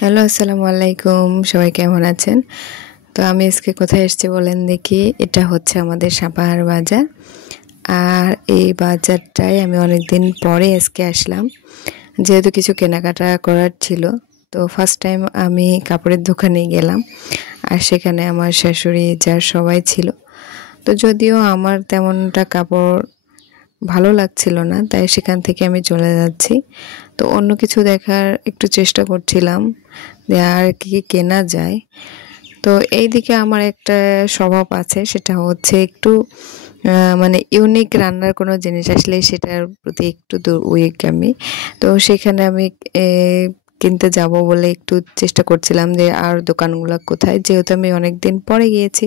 Hello, আসসালামু আলাইকুম। সবাই কেমন আছেন? তো আমি আজকে কোথায় এসেছি বলেন দেখি। এটা হচ্ছে আমাদের সাপাহার বাজার। আর এই বাজারটায় আমি অনেকদিন পরে আজকে আসলাম, যেহেতু কিছু কেনাকাটা করার ছিল। তো ফার্স্ট টাইম আমি কাপড়ের দোকানে গেলাম, আর সেখানে আমার শাশুড়ি যার সবাই ছিল। তো যদিও আমার তেমনটা কাপড় ভালো লাগছিল না, তাই সেখান থেকে আমি চলে যাচ্ছি। তো অন্য কিছু দেখার একটু চেষ্টা করছিলাম যে আর কি কি কেনা যায়। তো এইদিকে আমার একটা স্বভাব আছে, সেটা হচ্ছে একটু মানে ইউনিক রান্নার কোনো জিনিস আসলে সেটার প্রতি একটু উইক আমি। তো সেখানে আমি কিনতে যাব বলে একটু চেষ্টা করছিলাম যে আর দোকানগুলো কোথায়, যেহেতু আমি অনেক দিন পরে গিয়েছি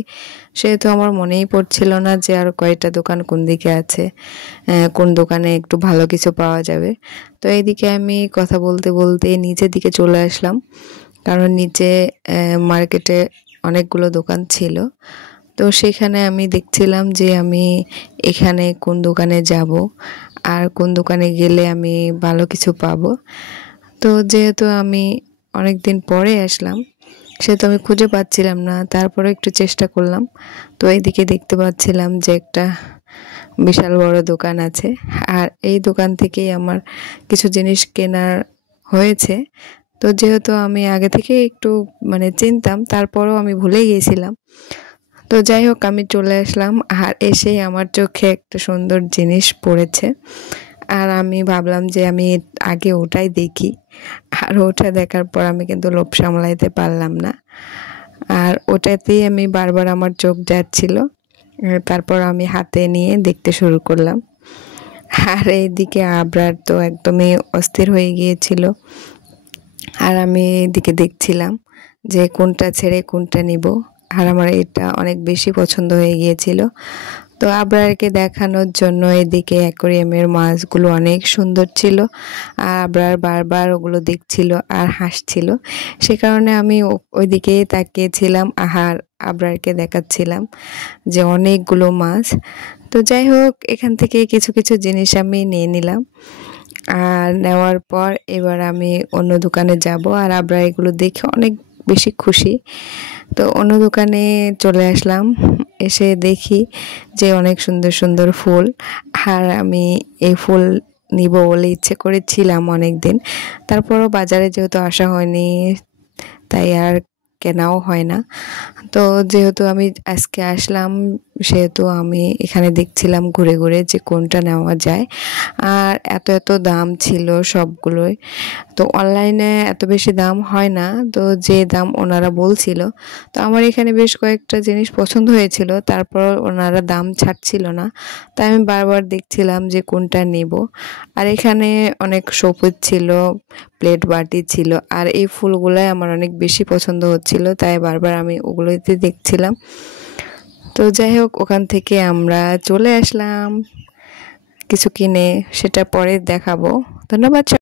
সেহেতু আমার মনেই পড়ছিল না যে আর কয়টা দোকান কোন দিকে আছে, কোন দোকানে একটু ভালো কিছু পাওয়া যাবে। তো এইদিকে আমি কথা বলতে বলতে নিচের দিকে চলে আসলাম, কারণ নিচে মার্কেটে অনেকগুলো দোকান ছিল। তো সেখানে আমি দেখছিলাম যে আমি এখানে কোন দোকানে যাব আর কোন দোকানে গেলে আমি ভালো কিছু পাবো। তো যেহেতু আমি অনেক দিন পরে আসলাম সেহেতু আমি খুঁজে পাচ্ছিলাম না, তারপরে একটু চেষ্টা করলাম। তো এইদিকে দেখতে পাচ্ছিলাম যে একটা বিশাল বড় দোকান আছে, আর এই দোকান থেকেই আমার কিছু জিনিস কেনার হয়েছে। তো যেহেতু আমি আগে থেকে একটু মানে চিনতাম, তারপরেও আমি ভুলে গিয়েছিলাম। তো যাই হোক, আমি চলে আসলাম, আর এসেই আমার চোখে একটা সুন্দর জিনিস পড়েছে। আর আমি ভাবলাম যে আমি আগে ওটাই দেখি, আর ওটা দেখার পর আমি কিন্তু লোভ সামলাইতে পারলাম না, আর ওটাতেই আমি বারবার আমার চোখ যাচ্ছিল। তারপর আমি হাতে নিয়ে দেখতে শুরু করলাম। আর এইদিকে আবরার তো একদমই অস্থির হয়ে গিয়েছিল, আর আমি এদিকে দেখছিলাম যে কোনটা ছেড়ে কোনটা নিব। আর আমার এটা অনেক বেশি পছন্দ হয়ে গিয়েছিল। তো আবরারকে দেখানোর জন্য এদিকে অ্যাকোরিয়ামের মাছগুলো অনেক সুন্দর ছিল, আর আবরার বারবার ওগুলো দেখছিল আর হাসছিল। সে কারণে আমি ওইদিকেই তাকিয়েছিলাম আর আবরারকে দেখাচ্ছিলাম যে অনেকগুলো মাছ। তো যাই হোক, এখান থেকে কিছু কিছু জিনিস আমি নিয়ে নিলাম। আর নেওয়ার পর এবার আমি অন্য দোকানে যাব, আর আবরার এগুলো দেখে অনেক বেশি খুশি। তো অন্য দোকানে চলে আসলাম, এসে দেখি যে অনেক সুন্দর সুন্দর ফুল। আর আমি এই ফুল নিব বলে ইচ্ছে করেছিলাম অনেক দিন, তারপরও বাজারে যেহেতু আসা হয়নি তাই আর কেনাও হয় না। তো যেহেতু আমি আজকে আসলাম সেহেতু আমি এখানে দেখছিলাম ঘুরে ঘুরে যে কোনটা নেওয়া যায়। আর এত এত দাম ছিল সবগুলোই। তো অনলাইনে এত বেশি দাম হয় না, তো যে দাম ওনারা বলছিল, তো আমার এখানে বেশ কয়েকটা জিনিস পছন্দ হয়েছিল, তারপর ওনারা দাম ছাড়ছিল না। তাই আমি বারবার দেখছিলাম যে কোনটা নেব। আর এখানে অনেক শোপিস ছিল, প্লেট বাটি ছিল, আর এই ফুলগুলাই আমার অনেক বেশি পছন্দ হচ্ছিল, তাই বারবার আমি ওগুলোতে দেখছিলাম। তো যাই হোক, ওখান থেকে আমরা চলে আসলাম কিছু কিনে, সেটা পরে দেখাবো। ধন্যবাদ।